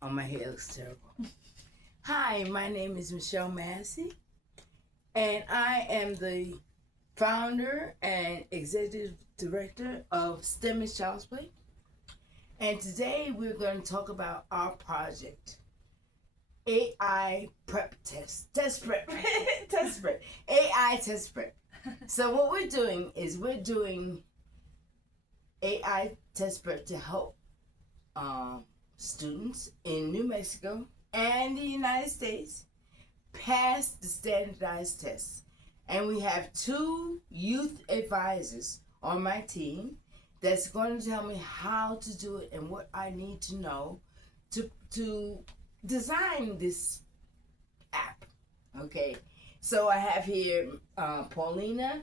Oh, my hair looks terrible. Hi, my name is Michelle Massey, and I am the founder and executive director of STEM is Child's Play. And today we're going to talk about our project, AI Prep Test. Test Prep. Test Prep. AI Test Prep. So what we're doing is we're doing AI Test Prep to help students in New Mexico and the United States pass the standardized tests. And we have 2 youth advisors on my team that's going to tell me how to do it and what I need to know to design this app. Okay, so I have here Paulina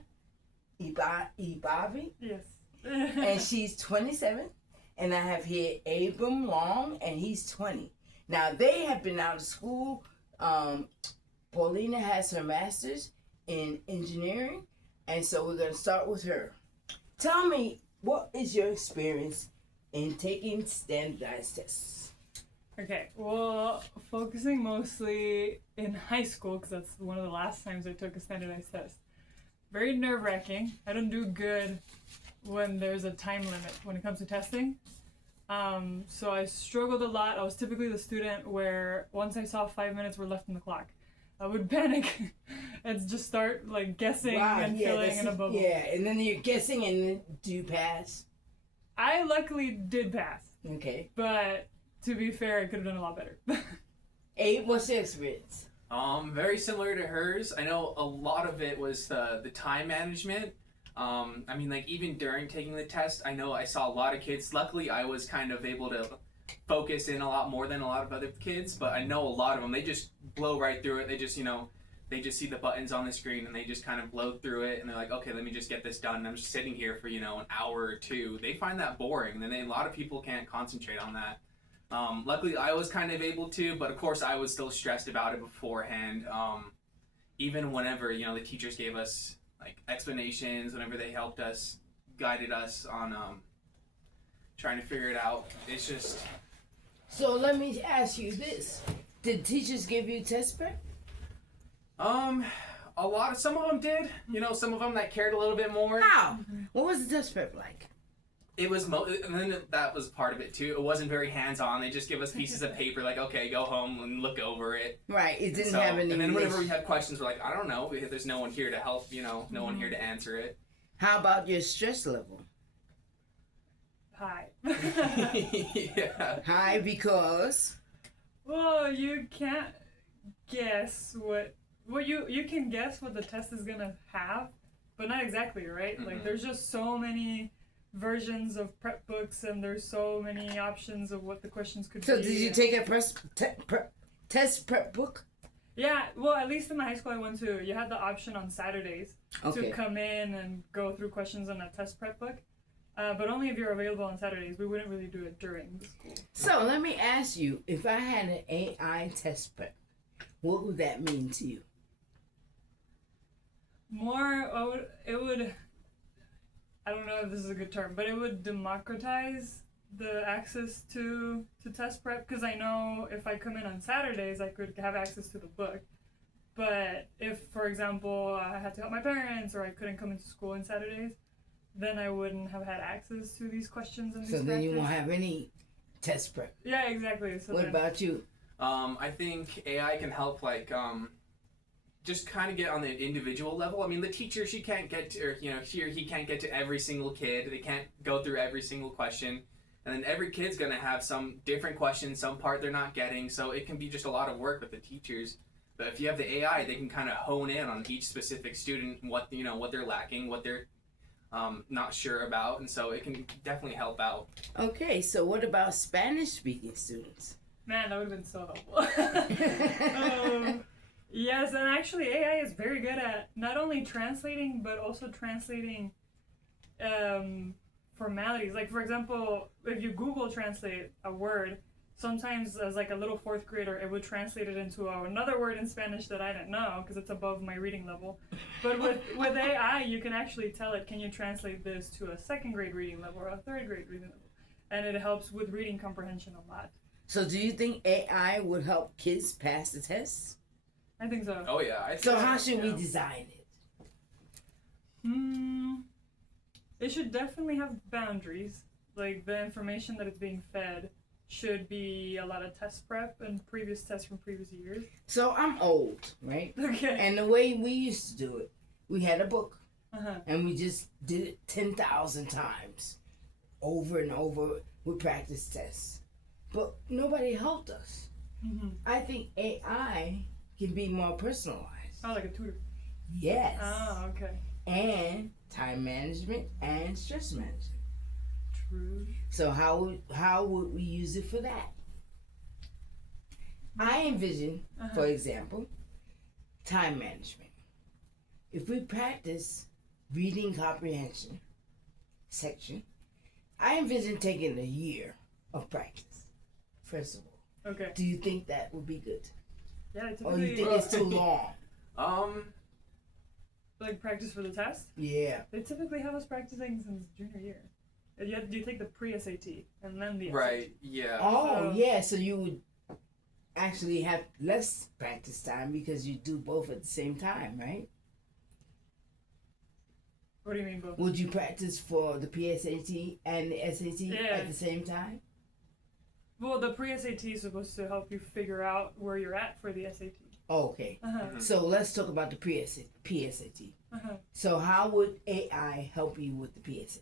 Ibavi. Yes. And she's 27. And I have here Abram Long, and he's 20. Now, they have been out of school. Paulina has her master's in engineering, and so we're going to start with her. Tell me, what is your experience in taking standardized tests? Okay, well, focusing mostly in high school, because that's one of the last times I took a standardized test. Very nerve-wracking. I don't do good when there's a time limit when it comes to testing. So I struggled a lot. I was typically the student where once I saw 5 minutes were left in the clock, I would panic and just start like guessing and filling in a bubble. Yeah, and then you're guessing, and then do you pass? I luckily did pass. Okay. But to be fair, I could have done a lot better. Abe, what's your experience? Very similar to hers. I know a lot of it was the time management. I mean, like, even during taking the test, I know I saw a lot of kids. Luckily, I was kind of able to focus in a lot more than a lot of other kids, but I know a lot of them, they just blow right through it. They just, they just see the buttons on the screen and they just kind of blow through it, and they're like, okay, let me just get this done. And I'm just sitting here for, an hour or two. They find that boring, and then a lot of people can't concentrate on that. Luckily, I was kind of able to, but of course, I was still stressed about it beforehand. Even whenever, the teachers gave us like explanations, whenever they helped us, guided us on trying to figure it out. It's just... So let me ask you this. Did teachers give you test prep? Some of them did. Some of them that cared a little bit more. How? What was the test prep like? It was, and then that was part of it too. It wasn't very hands-on. They just give us pieces of paper, like, okay, go home and look over it. Right. It didn't have any. And then whenever we had questions, we're like, I don't know. There's no one here to help. No one here to answer it. How about your stress level? High. Yeah. High because. Well, you can't guess what you can guess what the test is gonna have, but not exactly, right? Mm-hmm. Like, there's just so many versions of prep books, and there's so many options of what the questions could be. So did you take a test prep book? Yeah, well, at least in the high school I went to, you had the option on Saturdays to come in and go through questions on a test prep book. But only if you're available on Saturdays. We wouldn't really do it during the school. So let me ask you, if I had an AI test prep, what would that mean to you? It would, I don't know if this is a good term, but it would democratize the access to test prep, because I know if I come in on Saturdays, I could have access to the book. But if, for example, I had to help my parents, or I couldn't come into school on Saturdays, then I wouldn't have had access to these questions and these So then practice. you won't have any test prep. Yeah, exactly. So what about you? I think AI can help, like, just kind of get on the individual level. I mean, the teacher, she can't get to, or, she or he can't get to every single kid. They can't go through every single question. And then every kid's going to have some different questions, some part they're not getting. So it can be just a lot of work with the teachers. But if you have the AI, they can kind of hone in on each specific student, what they're lacking, what they're not sure about. And so it can definitely help out. Okay, so what about Spanish-speaking students? Man, that would have been so helpful. Yes, and actually AI is very good at not only translating, but also translating formalities. Like, for example, if you Google translate a word, sometimes as like a little 4th grader, it would translate it into another word in Spanish that I didn't know because it's above my reading level. But with AI, you can actually tell it, can you translate this to a 2nd grade reading level or a 3rd grade reading level? And it helps with reading comprehension a lot. So do you think AI would help kids pass the tests? I think so. Oh yeah. So how should we yeah. design it? It should definitely have boundaries. Like the information that it's being fed should be a lot of test prep and previous tests from previous years. So I'm old, right? Okay. And the way we used to do it, we had a book Uh-huh. and we just did it 10,000 times over and over with practice tests. But nobody helped us. Mm-hmm. I think AI can be more personalized. Oh, like a tutor. Yes. Oh, okay. And time management and stress management. True. So how would we use it for that? I envision, Uh-huh. for example, time management. If we practice reading comprehension section, I envision taking a year of practice. First of all, Okay. do you think that would be good, Yeah, or Oh, you typically think it's too long? like practice for the test. Yeah. They typically have us practicing since junior year. And you take the pre-SAT and then the Right. Yeah. Oh, So- yeah. So you would actually have less practice time because you do both at the same time, right? What do you mean, both? Would you practice for the PSAT and the SAT Yeah. at the same time? Well, the pre-SAT is supposed to help you figure out where you're at for the SAT. Oh, okay. Uh-huh. Mhm. So let's talk about the PSAT. Uh-huh. So how would AI help you with the PSAT?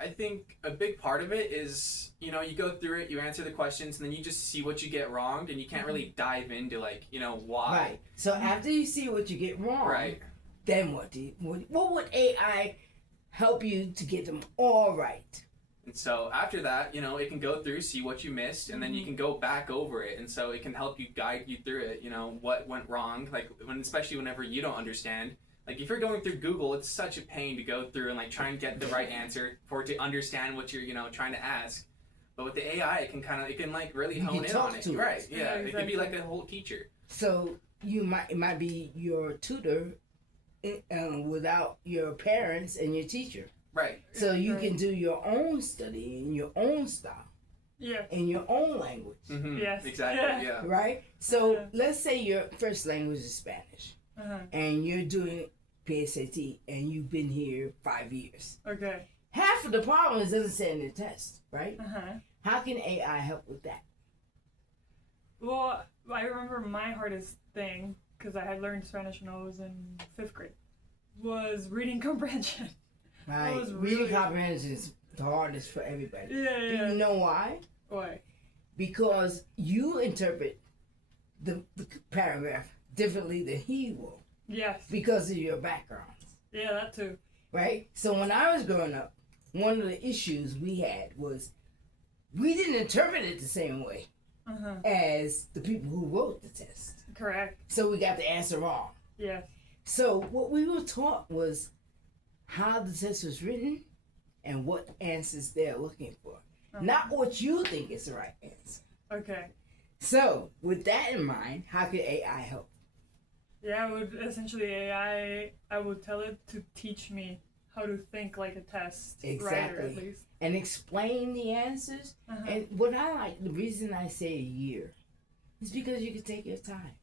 I think a big part of it is, you know, you go through it, you answer the questions, and then you just see what you get wrong, and you can't really dive into, like, you know, why. Right. So after you see what you get wrong, Right. then what would AI help you to get them all right? And so after that, you know, it can go through, see what you missed, and then you can go back over it. And so it can help you guide you through it, you know, what went wrong, like, especially whenever you don't understand. Like, if you're going through Google, it's such a pain to go through and, like, try and get the right answer for it to understand what you're, you know, trying to ask. But with the AI, it can, like, really You hone can in talk on it. to it. Right, yeah. Yeah, It could be exactly. like a whole teacher. So it might be your tutor without your parents and your teacher. Right. So you Right. can do your own study in your own style, Yeah. in your own language, Mm-hmm. Yes. Exactly, yeah. right? So Yeah. let's say your first language is Spanish Uh-huh. and you're doing PSAT and you've been here 5 years. Okay. Half of the problems doesn't say in the test, right? Uh-huh. How can AI help with that? Well, I remember my hardest thing, because I had learned Spanish when I was in 5th grade, was reading comprehension. Right? was Reading really- comprehension is the hardest for everybody. Yeah, Do yeah. you know why? Why? Because you interpret the paragraph differently than he will Yes. because of your background, Yeah, that too. right? So when I was growing up, one of the issues we had was we didn't interpret it the same way Uh-huh. as the people who wrote the test. Correct. So we got the answer wrong. Yes. So what we were taught was how the test was written and what answers they're looking for, not what you think is the right answer. Okay. So with that in mind, how can AI help? Yeah, I would essentially I would tell it to teach me how to think like a test writer Exactly. at least. And explain the answers. Uh-huh. And what I like, the reason I say a year is because you can take your time.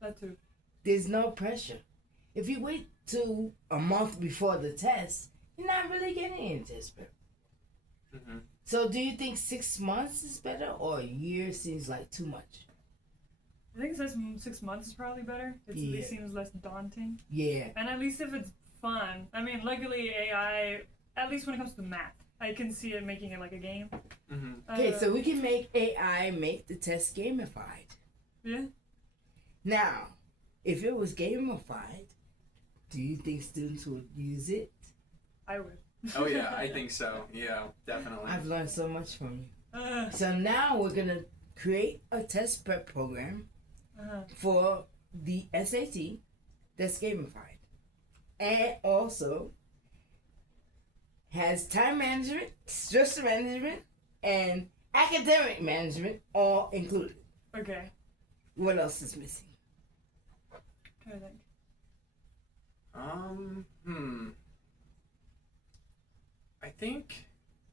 That too. There's no pressure. If you wait till a month before the test, you're not really getting any test prep. Mm-hmm. So do you think 6 months is better or a year seems like too much? I think 6 months is probably better. It Yeah. seems less daunting. Yeah. And at least if it's fun. I mean, luckily AI, at least when it comes to math, I can see it making it like a game. Mm-hmm. Okay, so we can make AI make the test gamified. Yeah. Now, if it was gamified, do you think students would use it? I would. Oh, yeah, I think so. Yeah, definitely. I've learned so much from you. Uh, So now we're going to create a test prep program uh, for the SAT that's gamified. And also has time management, stress management, and academic management all included. okay. What else is missing? Trying to think. I think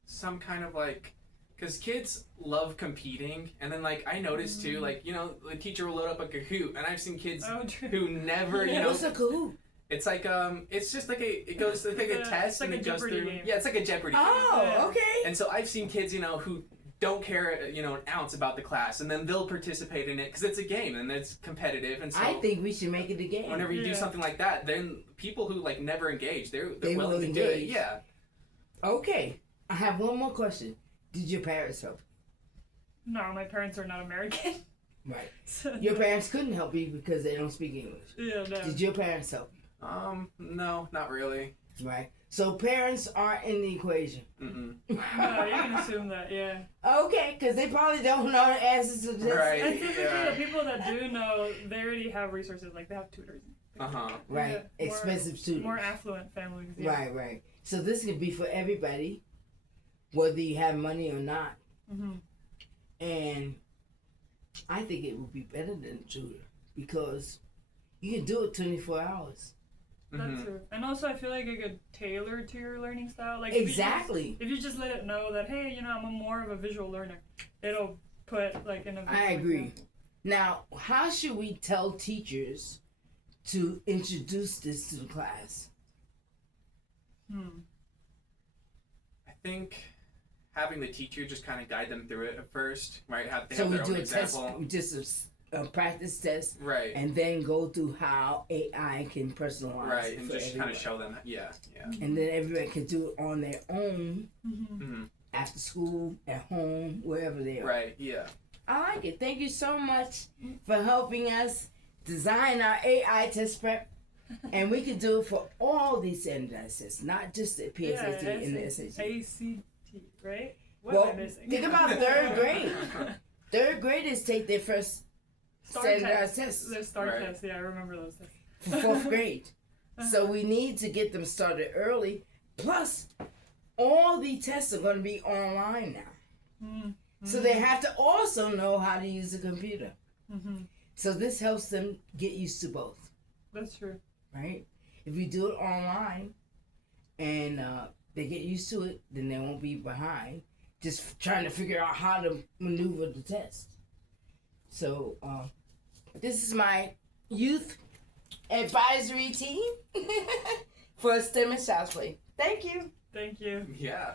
some kind of like Because kids love competing, and then like I noticed too, like the teacher will load up a Kahoot, and I've seen kids Oh, true. who never What's a Kahoot? it's like it's just like it goes like a test like and a it goes Jeopardy through. game. Yeah, it's like a Jeopardy game. Oh, okay. And so I've seen kids who don't care an ounce about the class, and then they'll participate in it because it's a game and it's competitive, and so I think we should make it a game. whenever you do Yeah. something like that, then people who like never engage, they're They willing will to do it. engage. Yeah. Okay, I have one more question. Did your parents help? No, my parents are not American. Right. So, Your parents couldn't help you because they don't speak English. yeah, no. Did your parents help? No, not really. Right. So parents aren't in the equation. Mm-mm. No, you can assume that, yeah. Okay, because they probably don't know the answers to this. Right. And typically, Yeah. the people that do know, they already have resources. Like, they have tutors. Uh-huh. Right. Yeah, more- Expensive students. More affluent families. Yeah. Right, right. So this could be for everybody, whether you have money or not. Mm-hmm. And I think it would be better than a tutor because you can do it 24 hours. That's Mhm. true. And also, I feel like it could tailor to your learning style. Like, if you just- Exactly. If you just let it know that, hey, I'm a more of a visual learner, it'll put like in a. I agree. Now, how should we tell teachers to introduce this to the class? I think having the teacher just kind of guide them through it at first, right? They So have we their do own a test, example. just a practice test, Right. and then go through how AI can personalize Right, it and for just kind everybody. of show them. Yeah. And then everybody can do it on their own, Mm-hmm. Mm-hmm. after school, at home, wherever they are. Right. Yeah. I like it. Thank you so much for helping us design our AI test prep. And we can do it for all these standardized tests, not just the PSAT and the SAT. ACT, right? What Well, am I missing? think about third grade. Third graders take their first Star standardized tests. tests There's star Right. tests. Yeah, I remember those tests. for fourth grade. So we need to get them started early. Plus, all the tests are going to be online now. Mm-hmm. So they have to also know how to use a computer. Mm-hmm. So this helps them get used to both, That's true. right? If we do it online and they get used to it, then they won't be behind just trying to figure out how to maneuver the test. So this is my youth advisory team for STEM and Child's Play. Thank you. Thank you. Yeah.